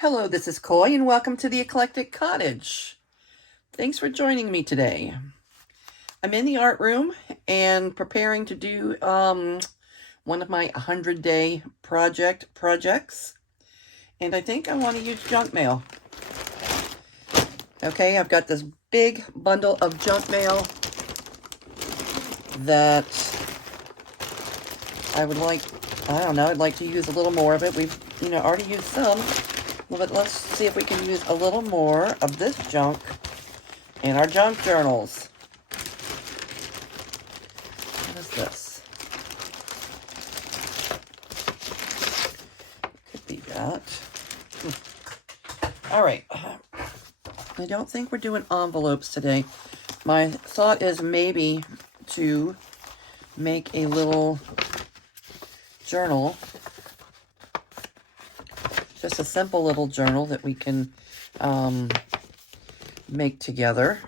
Hello, this is Coy, and welcome to the Eclectic Cottage. Thanks for joining me today. I'm in the art room and preparing to do one of my 100-day projects, and I think I want to use junk mail. Okay, I've got this big bundle of junk mail that I would like, I'd like to use a little more of it. We've, already used some. But let's see if we can use a little more of this junk in our junk journals. What is this? Could be that. All right. I don't think we're doing envelopes today. My thought is maybe to make a little journal. Just a simple little journal that we can make together.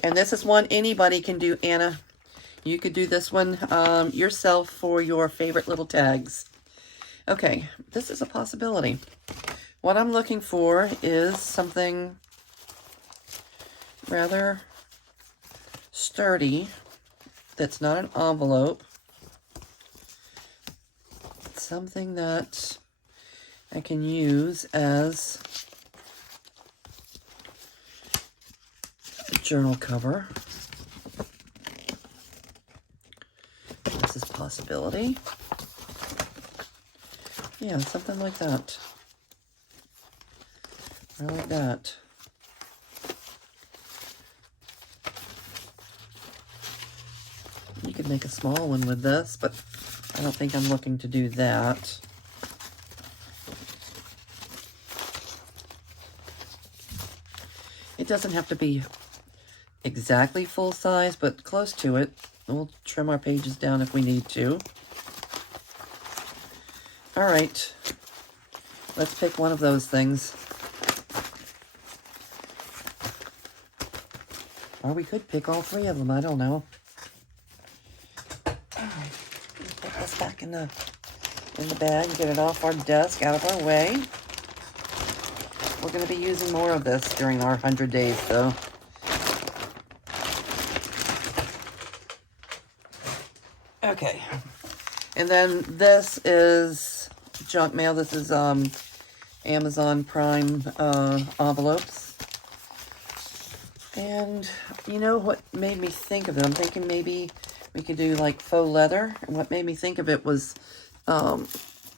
And this is one anybody can do, Anna. You could do this one yourself for your favorite little tags. Okay, this is a possibility. What I'm looking for is something rather sturdy that's not an envelope. Something that I can use as a journal cover. This is a possibility. Yeah, something like that. I like that. You could make a small one with this, but I don't think I'm looking to do that. It doesn't have to be exactly full size, but close to it. We'll trim our pages down if we need to. All right, let's pick one of those things. Or we could pick all three of them, I don't know. All right, put this back in the bag and get it off our desk, out of our way. We're going to be using more of this during our 100 days, though. Okay. And then this is junk mail. This is Amazon Prime envelopes. And you know what made me think of it? I'm thinking maybe we could do like faux leather. And what made me think of it was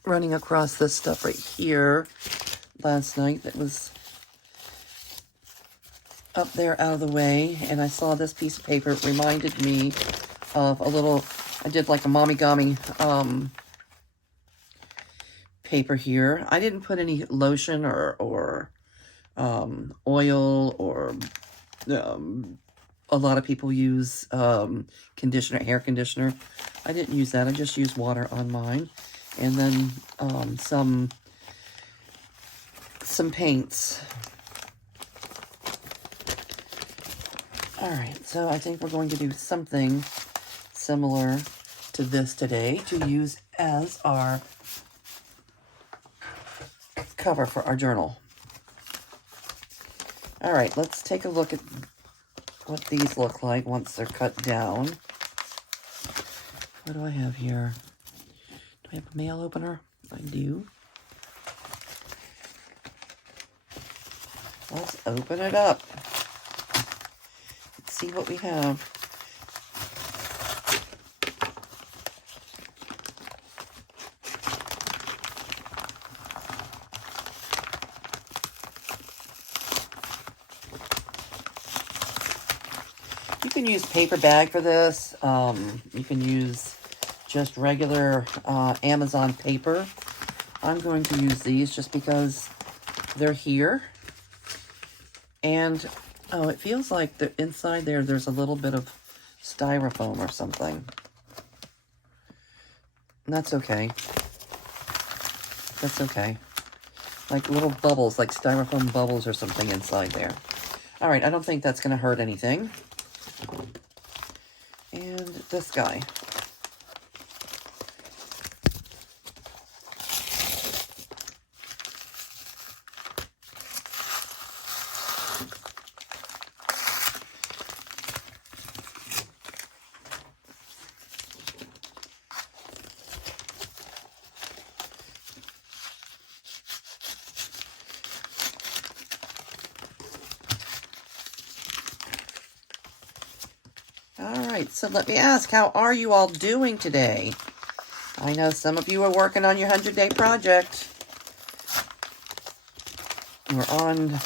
running across this stuff right here last night that was up there out of the way, and I saw this piece of paper. It reminded me of a little, I did like a mommy-gami paper here. I didn't put any lotion or oil, or a lot of people use conditioner, hair conditioner. I didn't use that. I just used water on mine, and then some paints. All right, so I think we're going to do something similar to this today to use as our cover for our journal. All right, let's take a look at what these look like once they're cut down. What do I have here? Do I have a mail opener? I do. Let's open it up. Let's see what we have. You can use paper bag for this. You can use just regular Amazon paper. I'm going to use these just because they're here. And, oh, it feels like the inside there's a little bit of styrofoam or something. And that's okay. That's okay. Like little bubbles, like styrofoam bubbles or something inside there. All right, I don't think that's going to hurt anything. And this guy. right, so let me ask, how are you all doing today? I know some of you are working on your 100-day project. We're on,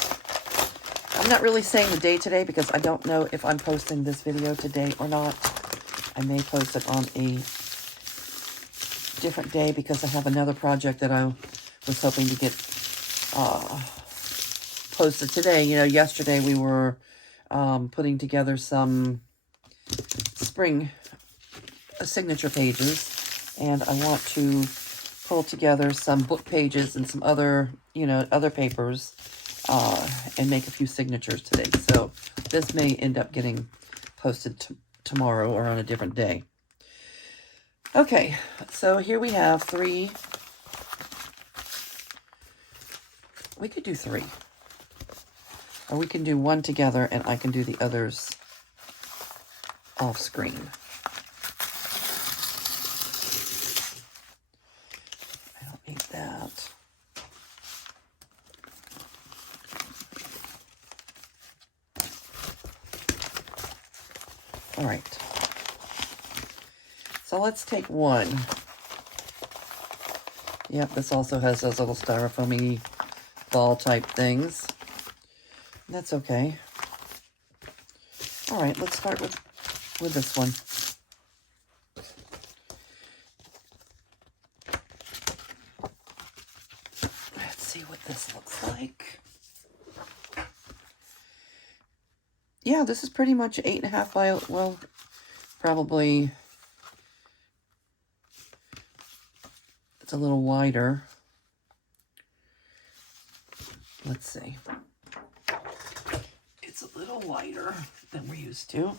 I'm not really saying the day today because I don't know if I'm posting this video today or not. I may post it on a different day because I have another project that I was hoping to get posted today. You know, yesterday we were putting together some spring signature pages, and I want to pull together some book pages and some other, you know, other papers and make a few signatures today. So this may end up getting posted tomorrow or on a different day. Okay, so here we have 3. We could do 3. Or we can do 1 together and I can do the others off screen. I don't need that. All right. So let's take 1. Yep, this also has those little styrofoamy ball type things. That's okay. All right, let's start with this one. Let's see what this looks like. Yeah, this is pretty much 8.5 by, well, probably, it's a little wider. Let's see. It's a little wider than we're used to.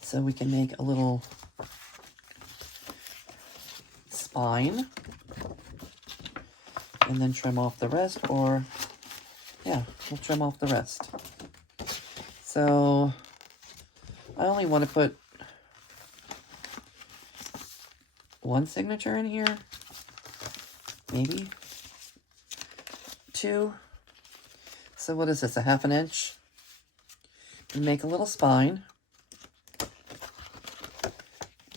So we can make a little spine and then trim off the rest, or yeah, we'll trim off the rest. So I only want to put 1 signature in here, maybe 2. So what is this, a 1/2 inch? And make a little spine.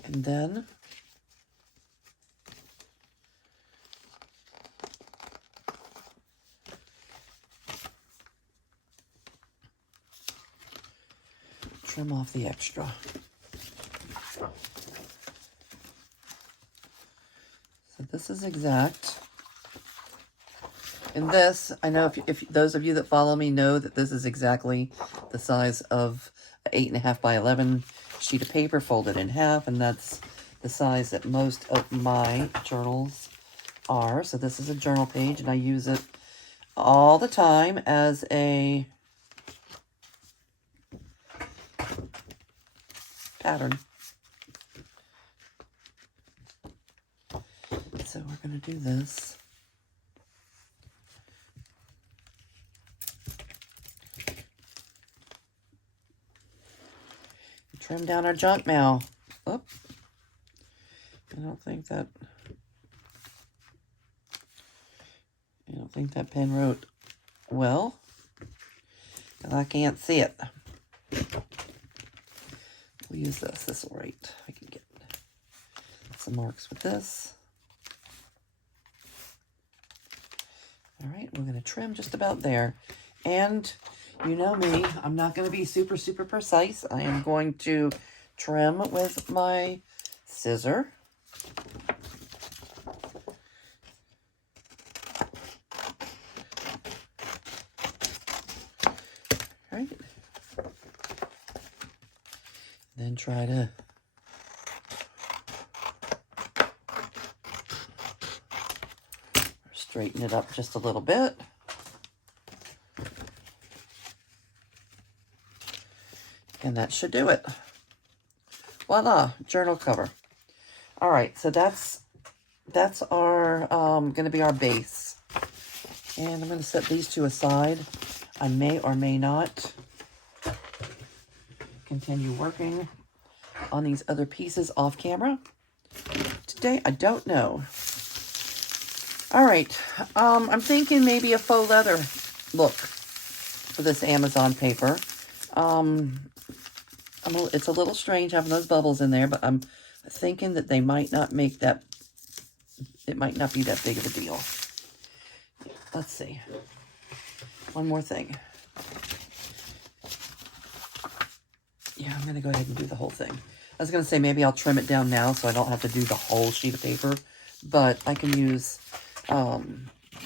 And then trim off the extra. So this is exact. And this, I know if those of you that follow me know that this is exactly the size of an 8.5 by 11 sheet of paper folded in half, and that's the size that most of my journals are. So this is a journal page, and I use it all the time as a pattern. So we're going to do this. Trim down our junk mail. Oh, I don't think that pen wrote well, because I can't see it. We'll use this. This will write. I can get some marks with this. All right, we're going to trim just about there. And you know me, I'm not going to be super, super precise. I am going to trim with my scissor. All right. Then try to straighten it up just a little bit. And that should do it. Voila, journal cover. All right, so that's our going to be our base. And I'm going to set these 2 aside. I may or may not continue working on these other pieces off camera today. I don't know. All right, I'm thinking maybe a faux leather look for this Amazon paper. It's a little strange having those bubbles in there, but I'm thinking that they might not make that, it might not be that big of a deal. Let's see. One more thing. Yeah, I'm going to go ahead and do the whole thing. I was going to say maybe I'll trim it down now so I don't have to do the whole sheet of paper, but I can use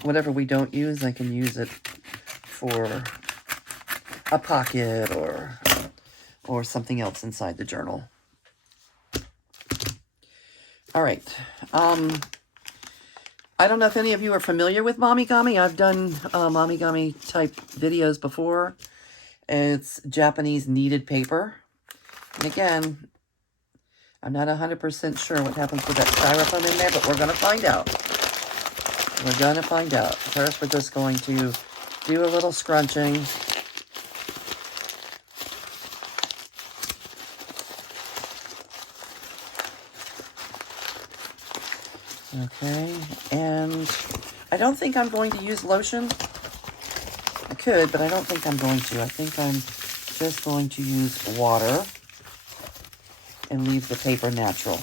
whatever we don't use, I can use it for a pocket or something else inside the journal. All right. I don't know if any of you are familiar with Mamigami. I've done Mamigami type videos before. It's Japanese kneaded paper. And again, I'm not 100% sure what happens with that styrofoam in there, but we're going to find out. We're going to find out. First, we're just going to do a little scrunching. Okay, and I don't think I'm going to use lotion. I could, but I don't think I'm going to. I think I'm just going to use water and leave the paper natural.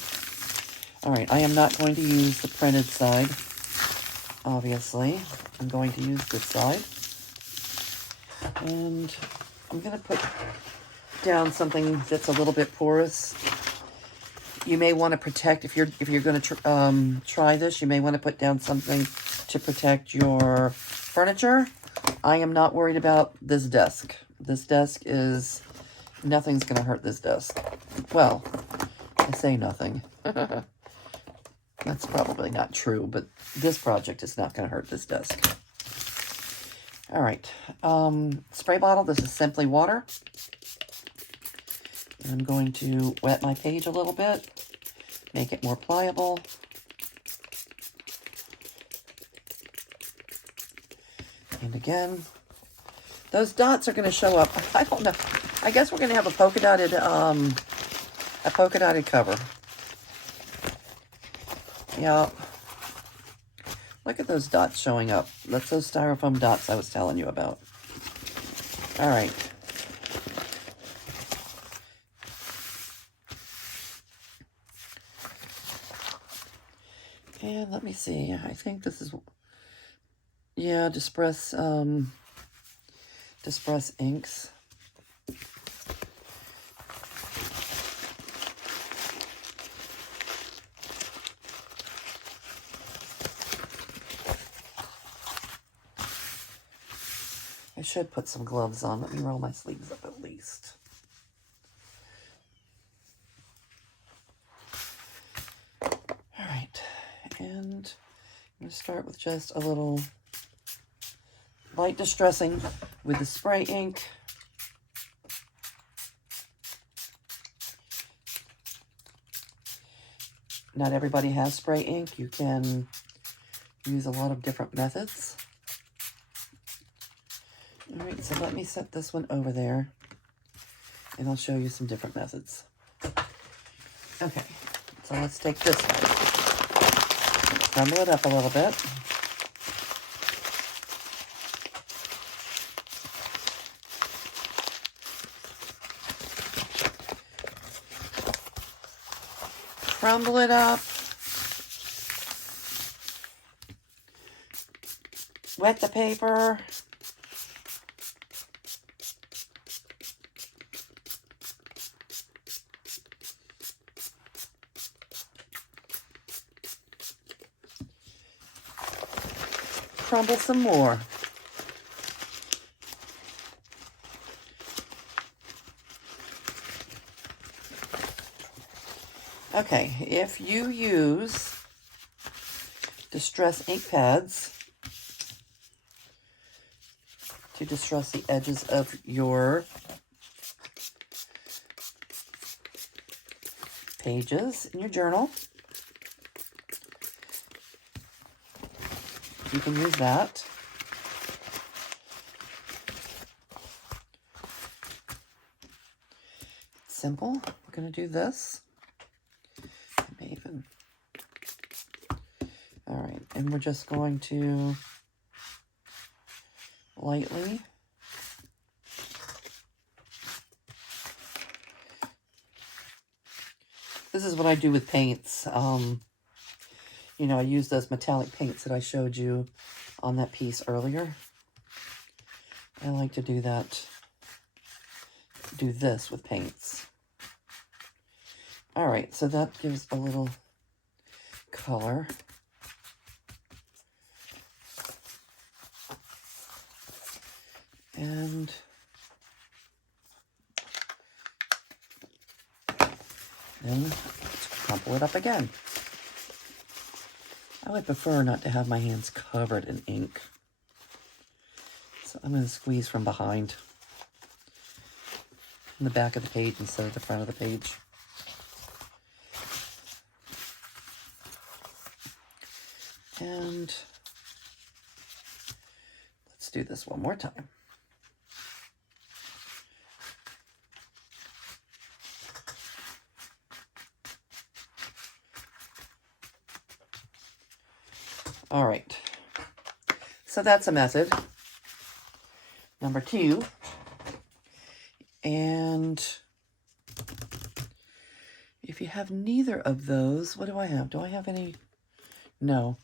All right, I am not going to use the printed side, obviously. I'm going to use this side. And I'm going to put down something that's a little bit porous. You may want to protect, if you're going to try this, you may want to put down something to protect your furniture. I am not worried about this desk. This desk is, nothing's going to hurt this desk. Well, I say nothing. That's probably not true, but this project is not going to hurt this desk. All right. Spray bottle, this is simply water. I'm going to wet my page a little bit, make it more pliable. And again, those dots are going to show up. I don't know. I guess we're going to have a polka dotted cover. Yeah. Look at those dots showing up. That's those styrofoam dots I was telling you about. All right. And let me see. I think this is, yeah, Dispress inks. I should put some gloves on. Let me roll my sleeves up at least. All right, and I'm going to start with just a little light distressing with the spray ink. Not everybody has spray ink. You can use a lot of different methods. All right, so let me set this one over there, and I'll show you some different methods. Okay, so let's take this one. Crumble it up a little bit. Crumble it up. Wet the paper. Crumble some more. Okay, if you use distress ink pads to distress the edges of your pages in your journal, you can use that. It's simple. We're going to do this. Even. All right, and we're just going to lightly This is what I do with paints. You know, I use those metallic paints that I showed you on that piece earlier. I like to do that, do this with paints. All right, so that gives a little color. And then let's crumple it up again. I would prefer not to have my hands covered in ink. So I'm going to squeeze from behind, in the back of the page instead of the front of the page. And let's do this one more time. All right, so that's a method. Number 2. And if you have neither of those, what do I have? Do I have any? No.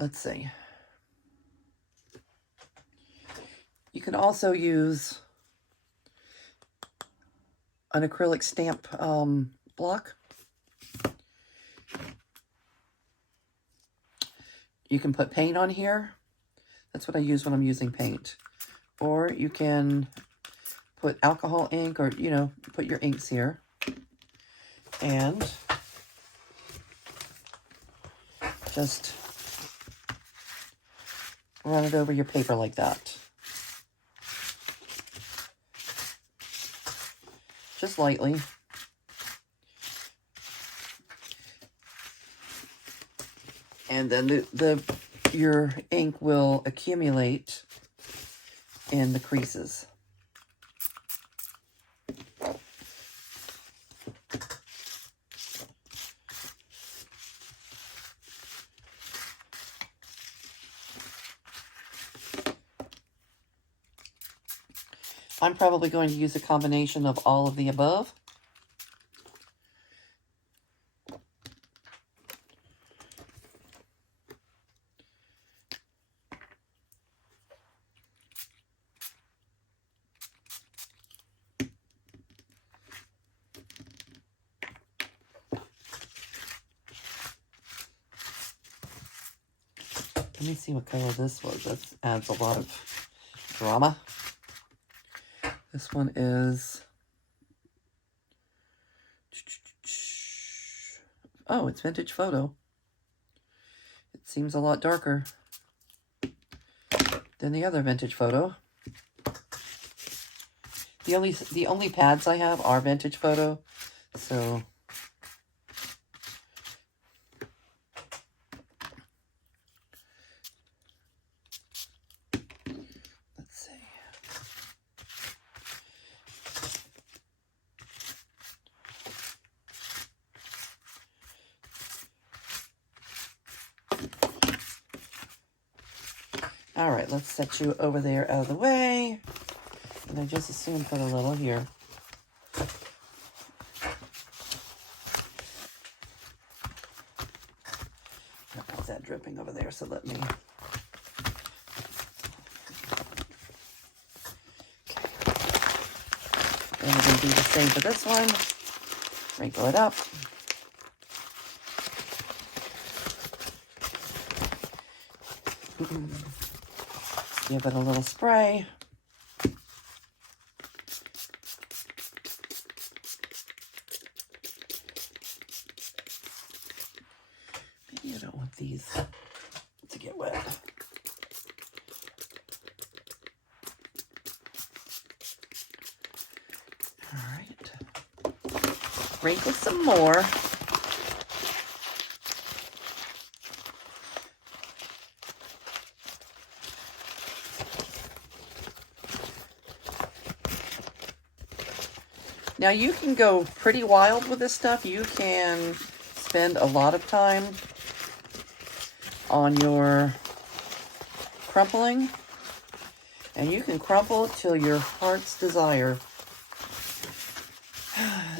Let's see. You can also use an acrylic stamp block. You can put paint on here. That's what I use when I'm using paint. Or you can put alcohol ink, or, you know, put your inks here. And just run it over your paper like that. Just lightly. And then your ink will accumulate in the creases. I'm probably going to use a combination of all of the above. Let me see what color this was. That adds a lot of drama. This one is, oh, it's Vintage Photo. It seems a lot darker than the other Vintage Photo. The only pads I have are Vintage Photo, so let's see. All right, let's set you over there out of the way. And I just assume put a little here. How's that dripping over there? So let me. Okay. And we're going to do the same for this one. Wrinkle it up. Give it a little spray. Maybe I don't want these to get wet. All right. Wrinkle some more. Now you can go pretty wild with this stuff. You can spend a lot of time on your crumpling, and you can crumple till your heart's desire.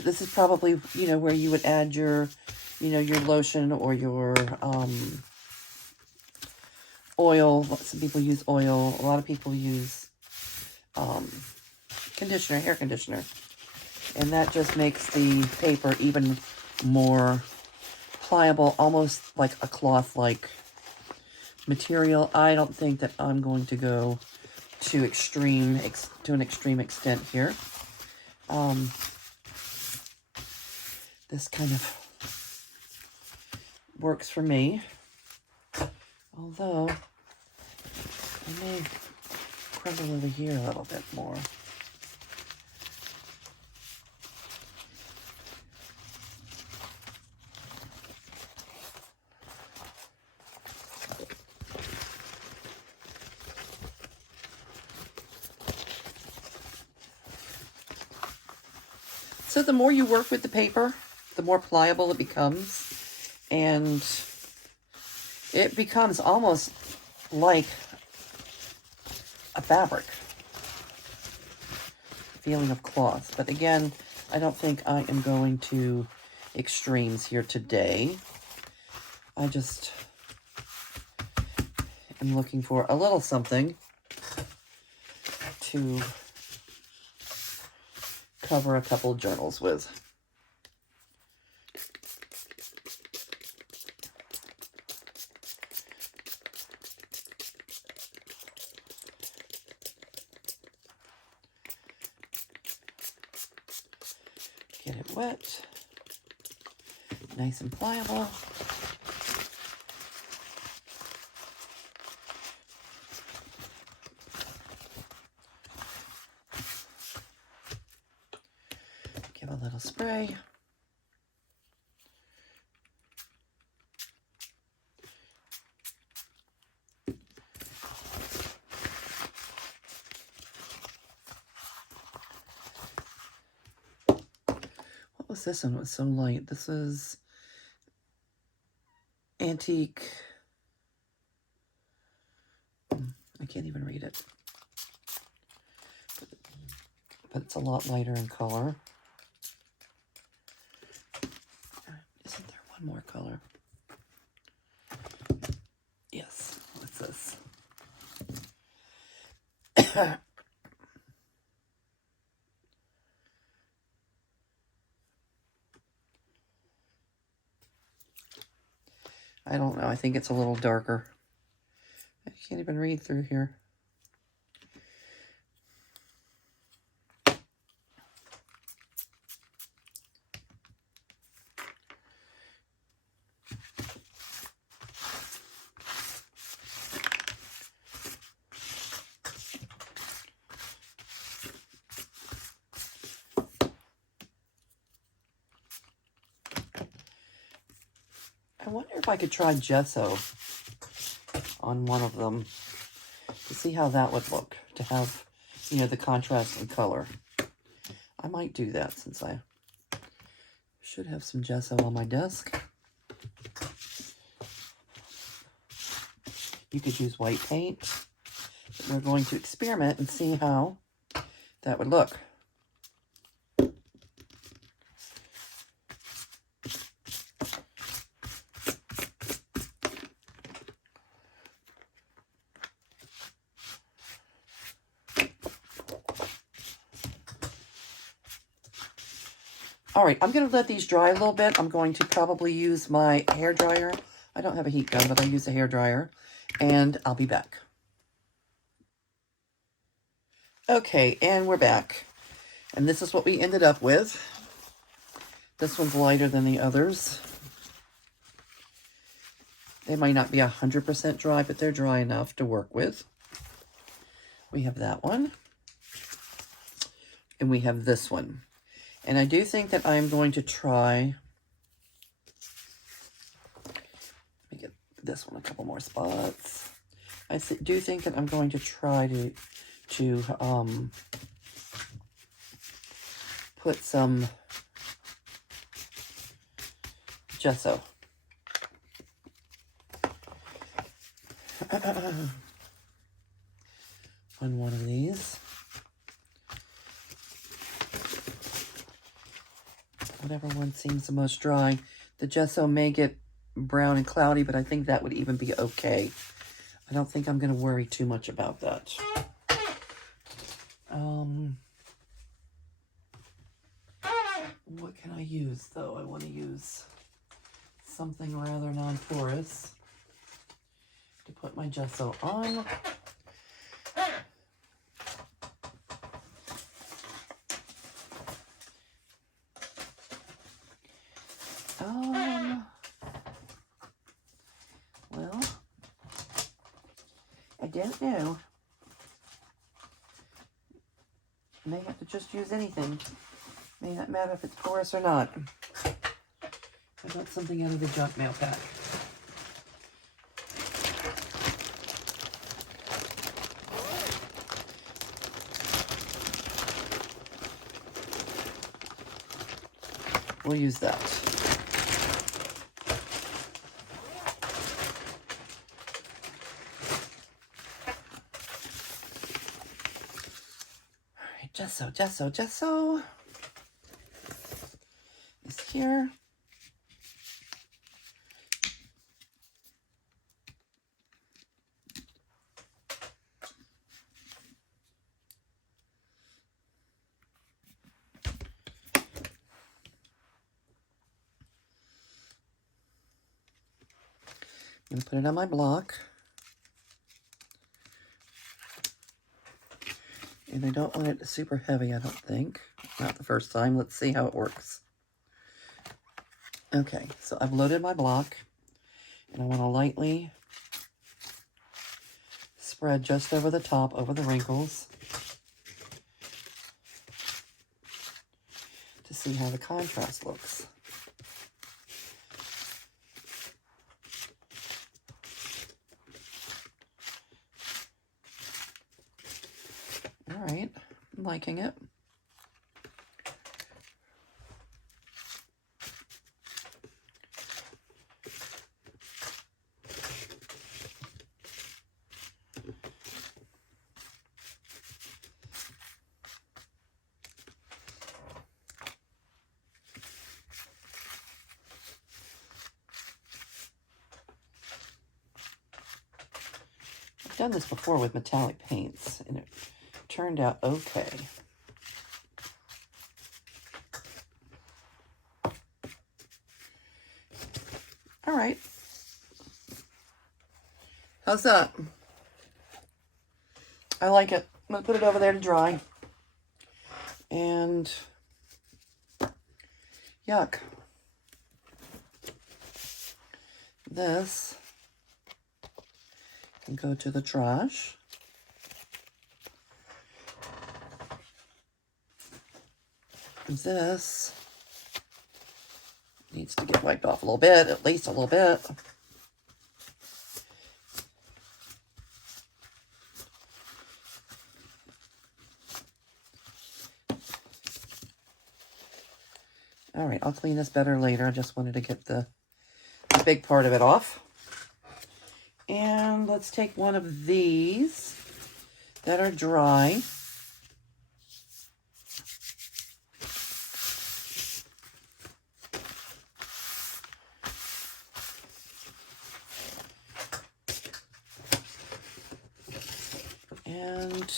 this is probably, you know, where you would add your, you know, your lotion or your oil. Some people use oil. A lot of people use conditioner, hair conditioner. And that just makes the paper even more pliable, almost like a cloth-like material. I don't think that I'm going to go to an extreme extent here. This kind of works for me, although I may crumble over here a little bit more. So the more you work with the paper, the more pliable it becomes, and it becomes almost like a fabric feeling of cloth. But again, I don't think I am going to extremes here today. I just am looking for a little something to cover a couple journals with. Get it wet, nice and pliable. Give a little spray. What was this one? It was so light. This is antique. I can't even read it. But it's a lot lighter in color. Isn't there one more color? Yes. What's this? I don't know. I think it's a little darker. I can't even read through here. I wonder if I could try gesso on one of them to see how that would look, to have, you know, the contrast in color. I might do that since I should have some gesso on my desk. You could use white paint. But we're going to experiment and see how that would look. All right, I'm going to let these dry a little bit. I'm going to probably use my hair dryer. I don't have a heat gun, but I use a hair dryer, and I'll be back. Okay, and we're back. And this is what we ended up with. This one's lighter than the others. They might not be 100% dry, but they're dry enough to work with. We have that one. And we have this one. And I do think that I'm going to try, let me get this one a couple more spots. I do think that I'm going to try to put some gesso. On one of these. Whatever one seems the most dry. The gesso may get brown and cloudy, but I think that would even be okay. I don't think I'm going to worry too much about that. What can I use, though? I want to use something rather non-porous to put my gesso on. Well, I don't know. May have to just use anything. May not matter if it's porous or not. I got something out of the junk mail pack. We'll use that. All right, gesso, gesso, gesso. Is here. I'm going to put it on my block. And I don't want it super heavy, I don't think. Not the first time. Let's see how it works. Okay, so I've loaded my block. And I want to lightly spread just over the top, over the wrinkles, to see how the contrast looks. All right, I'm liking it. I've done this before with metallic paints, and it turned out okay. All right. How's that? I like it. I'm going to put it over there to dry. And yuck. This can go to the trash. This needs to get wiped off a little bit, at least a little bit. All right, I'll clean this better later. I just wanted to get the big part of it off. And let's take one of these that are dry. And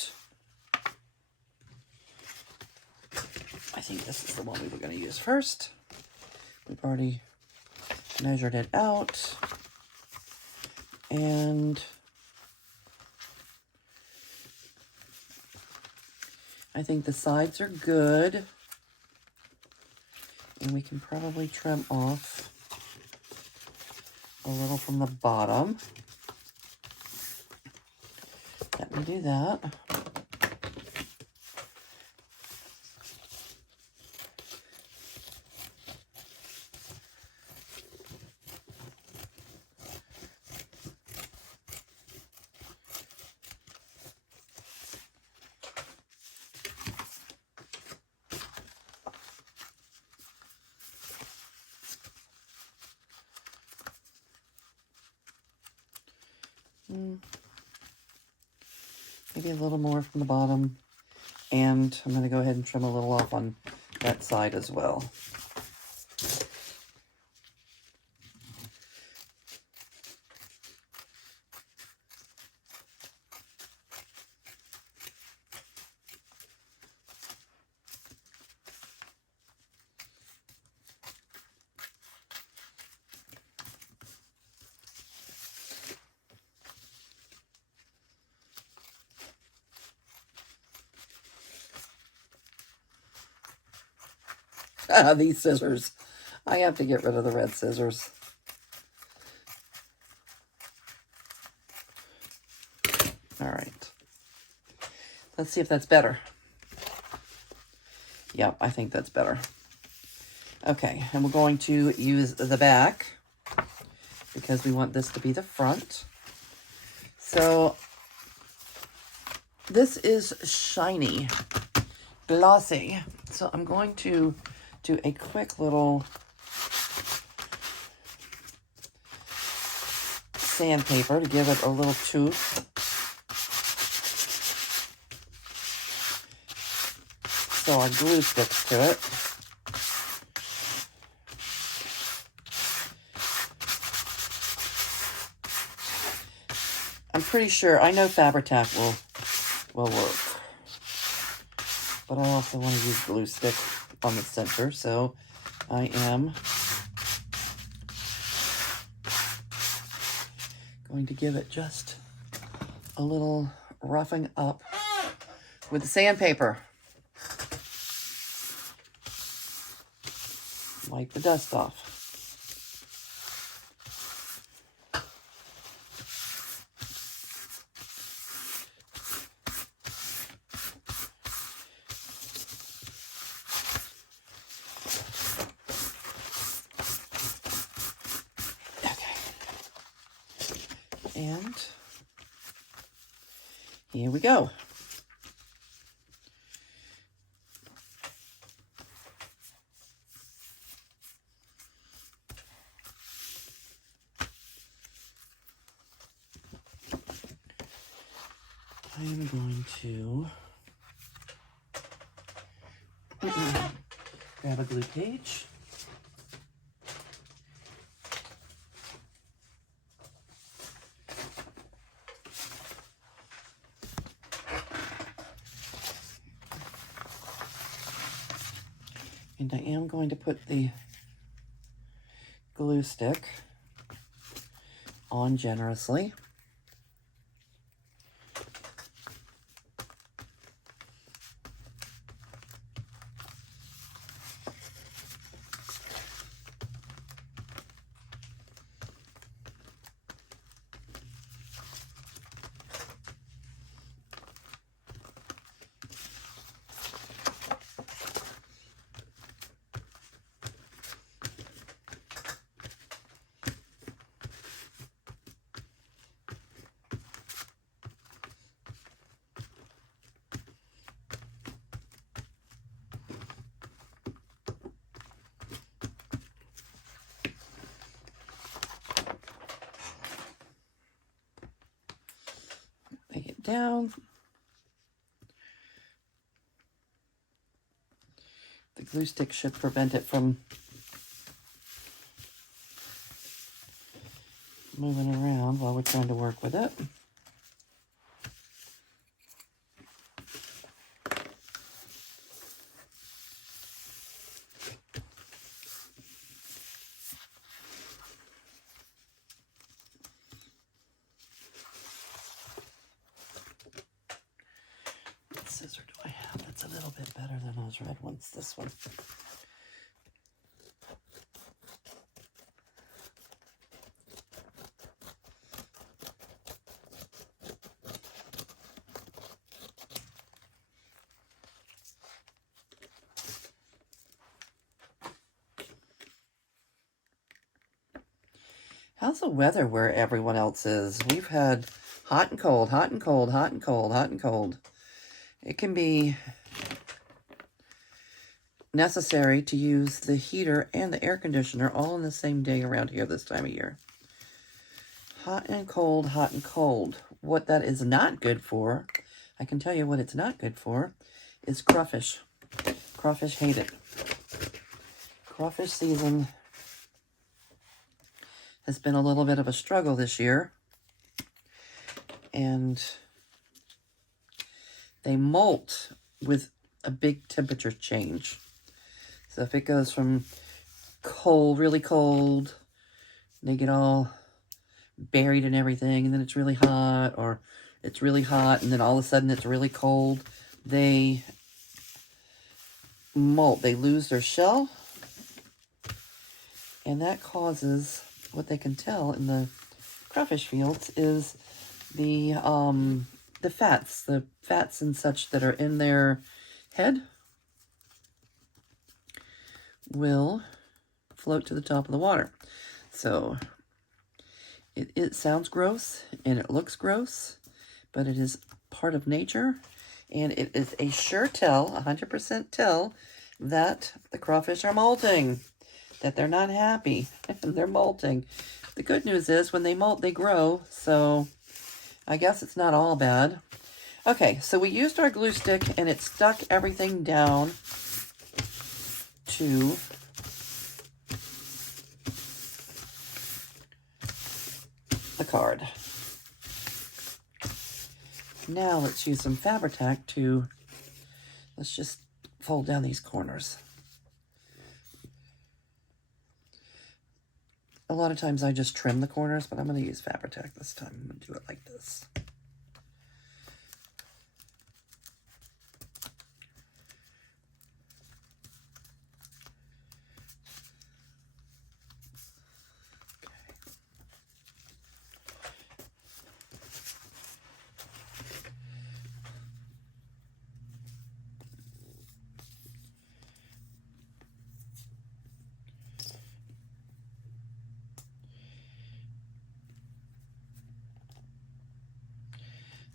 I think this is the one we were going to use first. We've already measured it out. And I think the sides are good. And we can probably trim off a little from the bottom. Let me do that. Maybe a little more from the bottom. And I'm going to go ahead and trim a little off on that side as well. These scissors. I have to get rid of the red scissors. All right. Let's see if that's better. Yep, I think that's better. Okay, and we're going to use the back because we want this to be the front. So this is shiny, glossy. So I'm going to do a quick little sandpaper to give it a little tooth. So our glue sticks to it. I'm pretty sure, I know Fabri-Tac will work. But I also want to use glue stick on the center, so I am going to give it just a little roughing up with the sandpaper. Wipe the dust off. Okay. And here we go. I am going to grab a glue page. And I am going to put the glue stick on generously. Lay it down. The glue stick should prevent it from moving around while we're trying to work with it. What scissor do I have? That's a little bit better than those red ones. This one. How's the weather where everyone else is? We've had hot and cold, hot and cold, hot and cold, hot and cold. It can be necessary to use the heater and the air conditioner all in the same day around here this time of year. Hot and cold, hot and cold. What that is not good for, I can tell you what it's not good for, is crawfish. Crawfish hate it. Crawfish season has been a little bit of a struggle this year. And they molt with a big temperature change. So if it goes from cold, really cold, they get all buried in everything, and then it's really hot, or it's really hot, and then all of a sudden it's really cold, they molt. They lose their shell, And that causes, what they can tell in the crawfish fields is the fats and such that are in their head will float to the top of the water. So it sounds gross and it looks gross, but it is part of nature, and it is a sure tell, 100% tell, that the crawfish are molting, that they're not happy, and they're molting. The good news is when they molt, they grow, so I guess it's not all bad. Okay, so we used our glue stick, and it stuck everything down to the card. Now let's use some Fabri-Tac to, let's just fold down these corners. A lot of times I just trim the corners, but I'm going to use Fabri-Tac this time. I'm going to do it like this.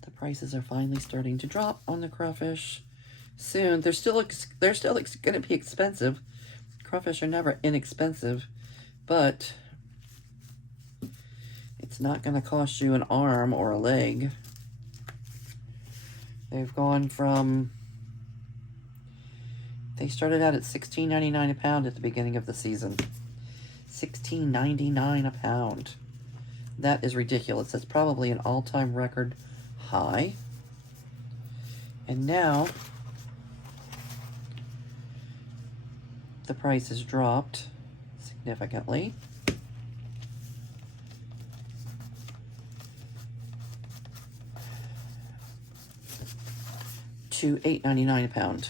The prices are finally starting to drop on the crawfish. Soon, they're still going to be expensive. Crawfish are never inexpensive, but it's not going to cost you an arm or a leg. They've gone from, they started out at $16.99 a pound at the beginning of the season. $16.99 a pound. That is ridiculous. That's probably an all-time record high. And now the price has dropped significantly to $8.99 a pound,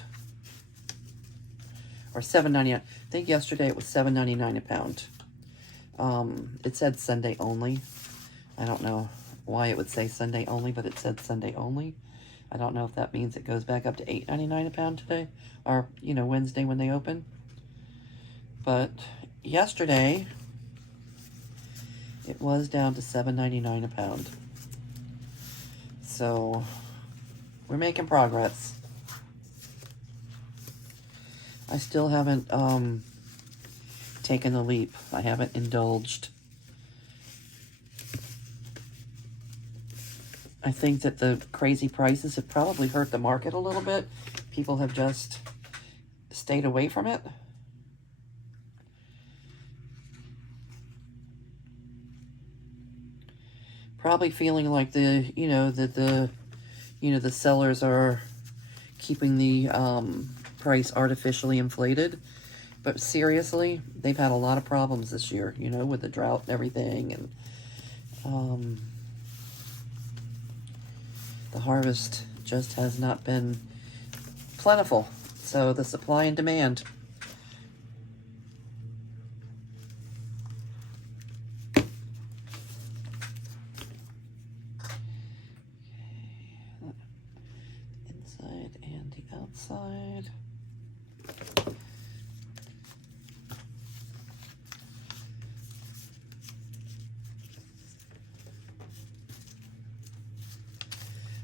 or $7.99. I think yesterday it was $7.99 a pound. It said Sunday only. I don't know why it would say Sunday only, but it said Sunday only. I don't know if that means it goes back up to $8.99 a pound today, or, you know, Wednesday when they open. But yesterday, it was down to $7.99 a pound. So, we're making progress. I still haven't taken the leap. I haven't indulged. I think that the crazy prices have probably hurt the market a little bit. People have just stayed away from it. Probably feeling like the sellers are keeping the price artificially inflated. But seriously, they've had a lot of problems this year, you know, with the drought and everything, and the harvest just has not been plentiful. So the supply and demand. Inside and the outside.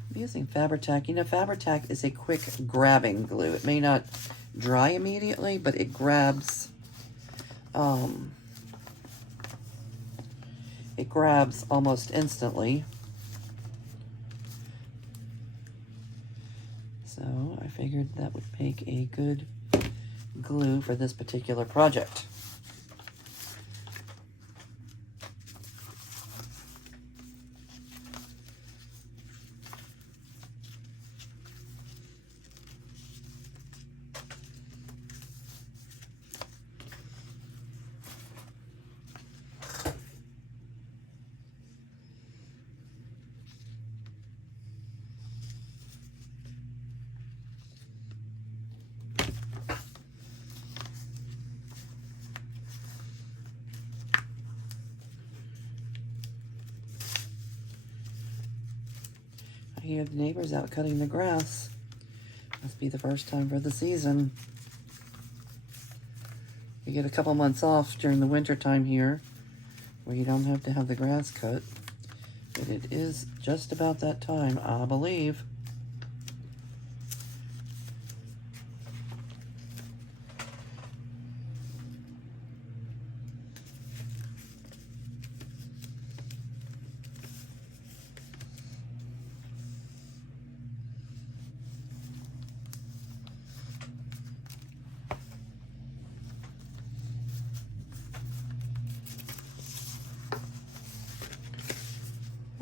I'm using Fabri-Tac. You know, Fabri-Tac is a quick grabbing glue. It may not dry immediately, but it grabs, almost instantly. So I figured that would make a good glue for this particular project. hear the neighbors out cutting the grass. Must be the first time for the season. You get a couple months off during the winter time here, where you don't have to have the grass cut. But it is just about that time, I believe.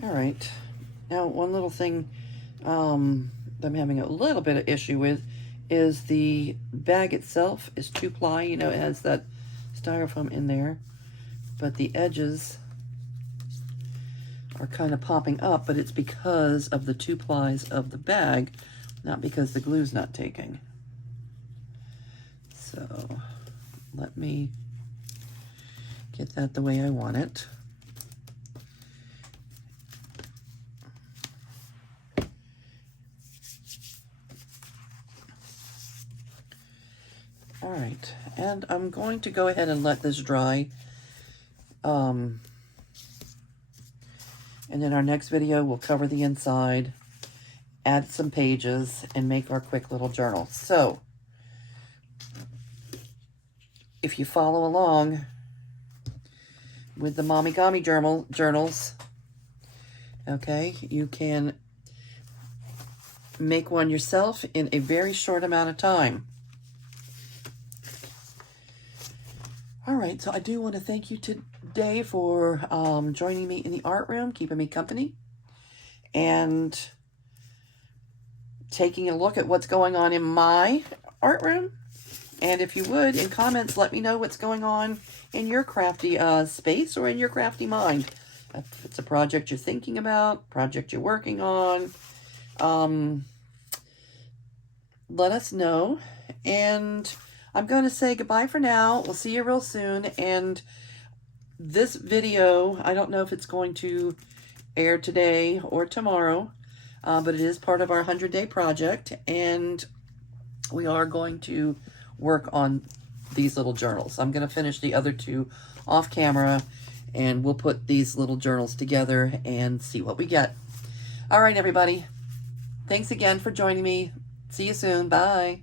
All right, now one little thing that I'm having a little bit of issue with is the bag itself is 2-ply. You know, it has that styrofoam in there, but the edges are kind of popping up, but it's because of the 2-plies of the bag, not because the glue's not taking. So let me get that the way I want it. All right, and I'm going to go ahead and let this dry. And then our next video, we'll cover the inside, add some pages, and make our quick little journal. So, if you follow along with the Mommy-Gami journals, okay, you can make one yourself in a very short amount of time. All right, so I do want to thank you today for joining me in the art room, keeping me company, and taking a look at what's going on in my art room. And if you would, in comments, let me know what's going on in your crafty space or in your crafty mind. If it's a project you're thinking about, project you're working on, let us know. And I'm going to say goodbye for now. We'll see you real soon. And this video, I don't know if it's going to air today or tomorrow, but it is part of our 100-day project. And we are going to work on these little journals. I'm going to finish the other two off camera, and we'll put these little journals together and see what we get. All right, everybody. Thanks again for joining me. See you soon. Bye.